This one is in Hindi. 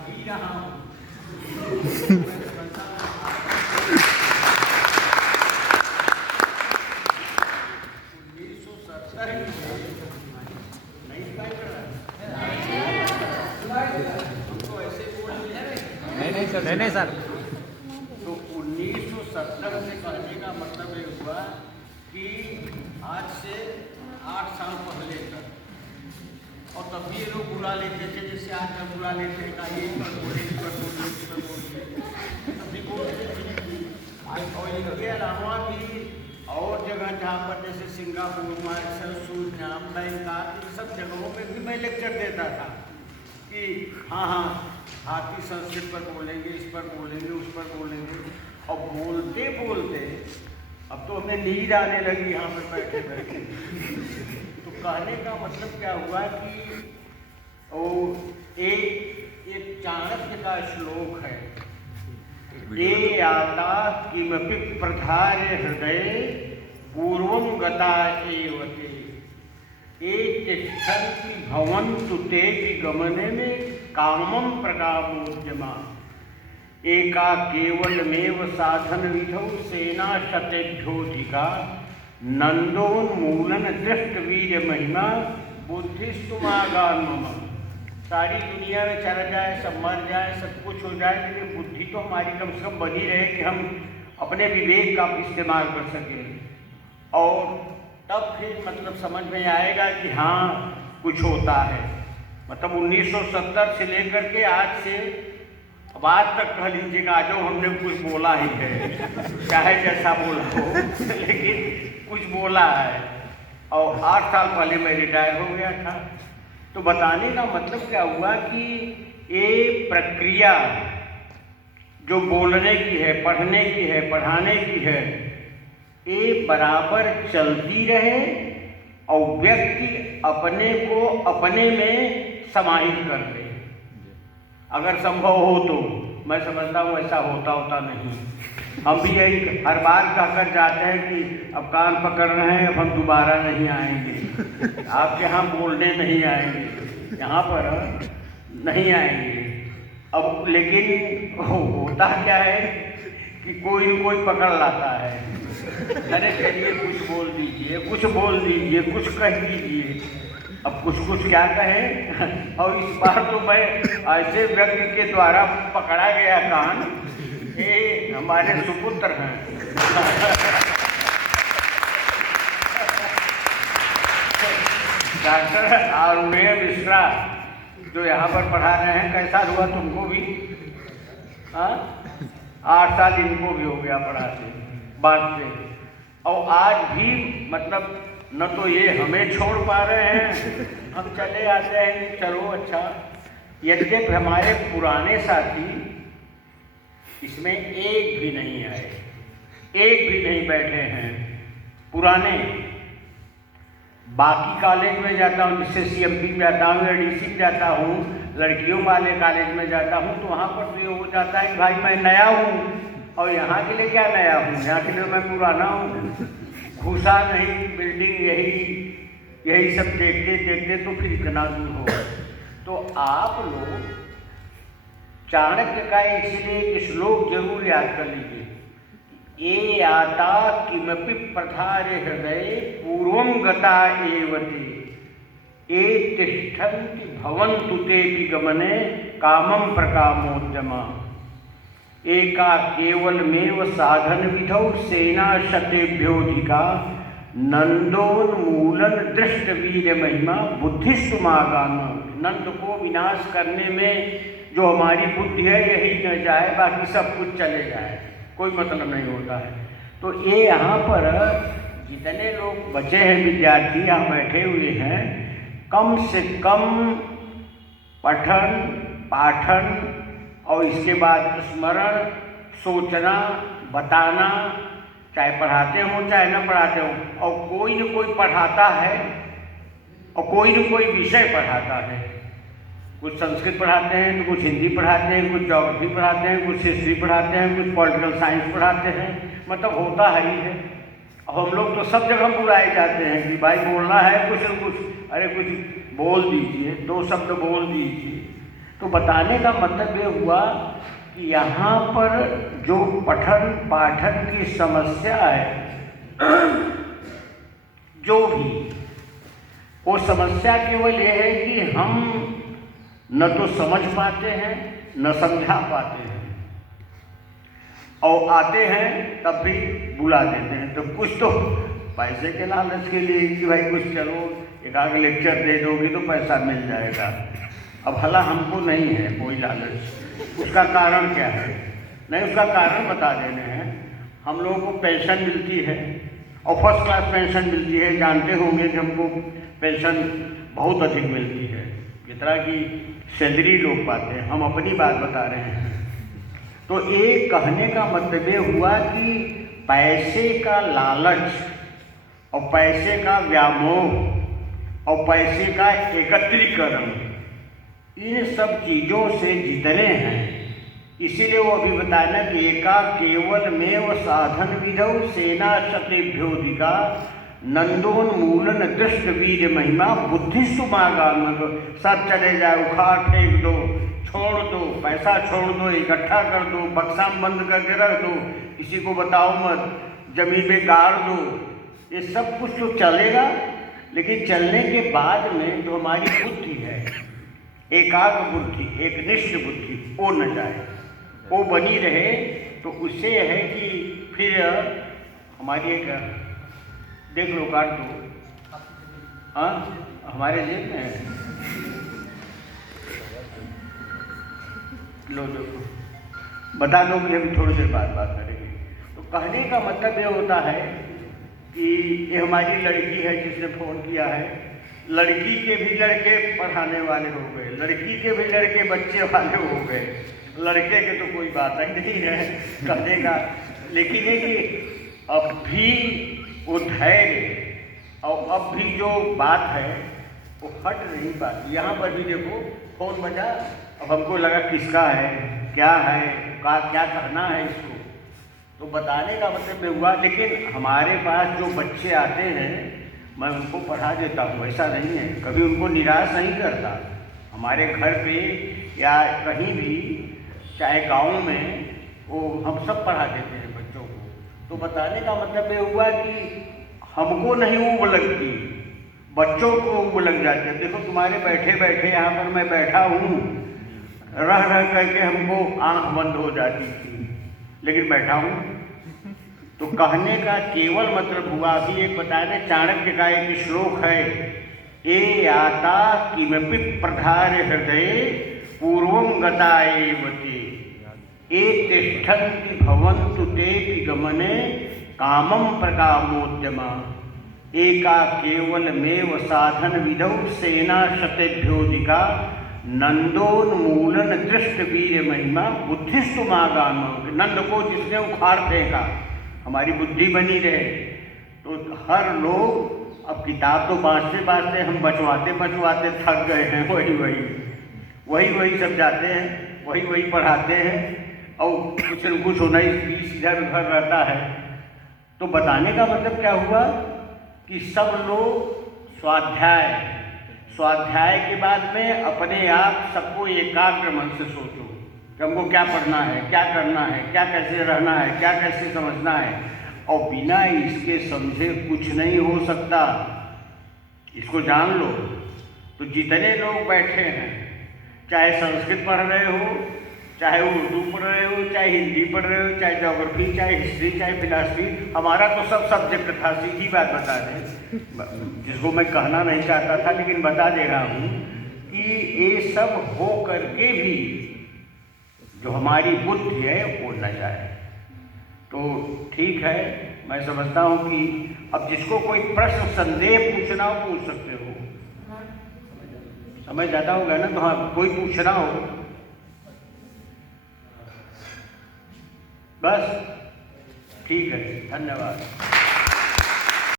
ही रहा हूँ। नहीं सर। तो 1970 से कहने का मतलब ये हुआ कि आज से 8 साल पहले तक, और तब भी ये लोग बुला लेते थे, जैसे आज तक बुला लेते हैं का ये पर बोले, इस पर बोले, इस पर बोले, तभी बोलते थे। और इनके अलावा भी और जगह जहाँ पर जैसे सिंगापुर, मॉरिशस, सूरीनाम, बैंकॉक, इन सब जगहों में भी मैं लेक्चर देता था कि हाँ हाथी संस्कृत पर बोलेंगे, इस पर बोलेंगे, उस पर बोलेंगे। और बोलते बोलते अब तो हमें नींद आने लगी यहाँ पर बैठे बैठे। तो कहने का मतलब क्या हुआ कि वो एक चाणक्य का श्लोक है, ये आता किमपि प्रधार्य हृदय पूर्वं गता एवते तिष्ठन्ति भवन्तु तेऽपि गमने में कामं प्रकामोद्यमा एका केवलमेव साधन विधौ सेना शतेभ्योऽधिका नंदोन्मूलन दृष्ट वीर महिमा बुद्धिस्तुमागान मम। सारी दुनिया में चला जाए, सब मर जाए, सब कुछ हो जाए, लेकिन बुद्धि तो हमारी कम से कम बनी रहे कि हम अपने विवेक का इस्तेमाल कर सकें। और तब फिर मतलब समझ में आएगा कि हाँ कुछ होता है। मतलब 1970 से लेकर के आज से अब आज तक कह लीजिएगा जो हमने कुछ बोला ही है, चाहे जैसा बोला हो, लेकिन कुछ बोला है। और 8 साल पहले मैं रिटायर हो गया था। तो बताने का मतलब क्या हुआ कि ये प्रक्रिया जो बोलने की है, पढ़ने की है, पढ़ाने की है, ये बराबर चलती रहे और व्यक्ति अपने को अपने में समाहित कर ले। अगर संभव हो तो मैं समझता हूँ ऐसा होता नहीं। हम भी यही हर बार कहकर जाते हैं कि अब कान पकड़ रहे हैं, अब हम दोबारा नहीं आएंगे, आपके यहाँ बोलने नहीं आएंगे, यहाँ पर नहीं आएंगे। अब लेकिन होता क्या है कि कोई न कोई पकड़ लाता है, अरे चलिए कुछ बोल दीजिए, कुछ बोल दीजिए, कुछ कह दीजिए। अब कुछ क्या कहें। और इस बार तो मैं ऐसे व्यक्ति के द्वारा पकड़ा गया कान, ये हमारे सुपुत्र हैं। डॉक्टर आरुणेय मिश्रा जो यहाँ पर पढ़ा रहे हैं। कैसा हुआ तुमको भी? 8 साल इनको भी हो गया पढ़ाते बांटते। और आज भी मतलब न तो ये हमें छोड़ पा रहे हैं, हम चले आते हैं, चलो अच्छा। यद्यपि हमारे पुराने साथी इसमें एक भी नहीं आए, एक भी नहीं बैठे हैं पुराने। बाकी कॉलेज में जाता हूँ, जिससे CMP में जाता हूँ या DC में जाता हूँ, लड़कियों वाले कॉलेज में जाता हूँ, तो वहाँ पर तो ये हो जाता है कि भाई मैं नया हूँ। और यहाँ के लिए क्या नया हूँ, यहाँ के लिए मैं पुराना हूँ। घुसा नहीं, बिल्डिंग यही सब देखते देखते तो फिर इतना दूर हो। तो आप लोग चाणक्य का इसलिए एक श्लोक जरूर याद कर लीजिए, ये आता किमपि प्रधार्य हृदय पूर्वं गता एवते ये तिष्ठन्ति भवन्तु तेऽपि गमने कामं प्रकामोद्यमा एका केवलमेव साधन विधौ सेना शतेभ्योऽधिका नंदोन्मूलन दृष्ट वीर महिमा बुद्धिस्तुमागान। नंद को विनाश करने में जो हमारी बुद्धि है यही न जाए, बाकी सब कुछ चले जाए, कोई मतलब नहीं होता है। तो ये यहाँ पर जितने लोग बचे हैं विद्यार्थी यहाँ बैठे हुए हैं, कम से कम पठन पाठन और इसके बाद स्मरण, सोचना, बताना, चाहे पढ़ाते हो चाहे न पढ़ाते हो। और कोई न कोई पढ़ाता है और कोई न कोई विषय पढ़ाता है। कुछ संस्कृत पढ़ाते हैं तो कुछ हिंदी पढ़ाते हैं, कुछ ज्योग्राफी पढ़ाते हैं, कुछ हिस्ट्री पढ़ाते हैं, कुछ पॉलिटिकल साइंस पढ़ाते हैं। मतलब होता ही है। अब हम लोग तो सब जगह बुलाए जाते हैं कि भाई बोलना है कुछ न कुछ, अरे कुछ बोल दीजिए, 2 शब्द बोल दीजिए। तो बताने का मतलब ये हुआ कि यहाँ पर जो पठन पाठन की समस्या है, जो भी वो समस्या केवल ये है कि हम न तो समझ पाते हैं न समझा पाते हैं, और आते हैं तब भी बुला देते हैं। तो कुछ तो पैसे के लालच के लिए कि भाई कुछ चलो एक आगे लेक्चर दे दोगे तो पैसा मिल जाएगा। अब भला हमको नहीं है कोई लालच, उसका कारण क्या है? नहीं, उसका कारण बता देने हैं। हम लोगों को पेंशन मिलती है और फर्स्ट क्लास पेंशन मिलती है। जानते होंगे कि हमको पेंशन बहुत अधिक मिलती है, जितना कि सैलरी लोग पाते हैं। हम अपनी बात बता रहे हैं। तो एक कहने का मतलब ये हुआ कि पैसे का लालच और पैसे का व्यामोह और पैसे का एकत्रीकरण, इन सब चीज़ों से जितने हैं, इसीलिए वो अभी बताना कि एका केवलमेव साधन विधौ सेना शतेभ्योधिका नंदोन्मूलन दृष्ट वीर महिमा बुद्धिस्तुमागाम। सब चले जाए, उखाड़ फेंक दो, छोड़ दो, पैसा छोड़ दो, इकट्ठा कर दो, बक्सा में बंद करके रख दो, किसी को बताओ मत, जमीन पे गाड़ दो, ये सब कुछ तो चलेगा। लेकिन चलने के बाद में जो हमारी बुद्धि है, एकाग्र बुद्धि, एक निष्ठ बुद्धि, वो न जाए, वो बनी रहे। तो उससे है कि फिर हमारी एक देख लो, काट दो, हाँ हमारे जेब में है, लो देखो, बता दो, मुझे भी थोड़ी देर बाद बात करेंगे। तो कहने का मतलब ये होता है कि ये हमारी लड़की है जिसने फ़ोन किया है। लड़की के भी लड़के पढ़ाने वाले हो गए, लड़की के भी लड़के बच्चे वाले हो गए, लड़के के तो कोई बात ही नहीं है कहने का। लेकिन ये कि अब भी वो धैर्य और अब भी जो बात है वो हट नहीं पाती। यहाँ पर भी देखो फ़ोन बजा, अब हमको लगा किसका है, क्या है, क्या करना है इसको, तो बताने का मतलब ये हुआ। लेकिन हमारे पास जो बच्चे आते हैं, मैं उनको पढ़ा देता हूँ, ऐसा नहीं है, कभी उनको निराश नहीं करता। हमारे घर पे या कहीं भी, चाहे गांव में, वो हम सब पढ़ा देते हैं बच्चों को। तो बताने का मतलब ये हुआ कि हमको नहीं ऊब लगती, बच्चों को ऊब लग जाती है। देखो तुम्हारे बैठे बैठे यहाँ पर मैं बैठा हूँ, रह रह करके हमको आँख बंद हो जाती थी, लेकिन बैठा हूँ। तो कहने का केवल मतलब हुआ, अभी एक बताया चाणक्य का एक श्लोक है, ए आता किमपि प्रधार्य हृदय पूर्वं गता एव ते, ए तिष्ठन्ति भवन्तु तेऽपि गमने कामं प्रकामोद्यमा, एका केवलमेव साधन विधौ सेना शतेभ्योधिका नंदोन्मूलन दृष्ट वीर महिमा बुद्धिस्तुमागाम। नंद को जिसने उखाड़ फेंका, हमारी बुद्धि बनी रहे। तो हर लोग, अब किताब तो बाँचते बाँचते हम बचवाते बचवाते थक गए हैं, वही सब जाते हैं, वही पढ़ाते हैं, और कुछ न कुछ 19-20 इधर उधर रहता है। तो बताने का मतलब क्या हुआ कि सब लोग स्वाध्याय के बाद में अपने आप सबको एकाग्र मन से सोचो कि हमको क्या पढ़ना है, क्या करना है, क्या कैसे रहना है, क्या कैसे समझना है। और बिना इसके समझे कुछ नहीं हो सकता, इसको जान लो। तो जितने लोग बैठे हैं, चाहे संस्कृत पढ़ रहे हो, चाहे उर्दू पढ़ रहे हो, चाहे हिंदी पढ़ रहे हो, चाहे ज्योग्राफी, चाहे हिस्ट्री, चाहे फिलॉसफी, हमारा तो सब सब्जेक्ट था। सीधी बात बता दें, जिसको मैं कहना नहीं चाहता था लेकिन बता दे रहा हूँ कि ये सब हो करके भी जो हमारी बुद्धि है वो न जाए। तो ठीक है, मैं समझता हूँ कि अब जिसको कोई प्रश्न संदेह पूछना हो पूछ सकते हो। समय ज़्यादा हो गया ना, तो हाँ कोई पूछना हो बस, ठीक है, धन्यवाद।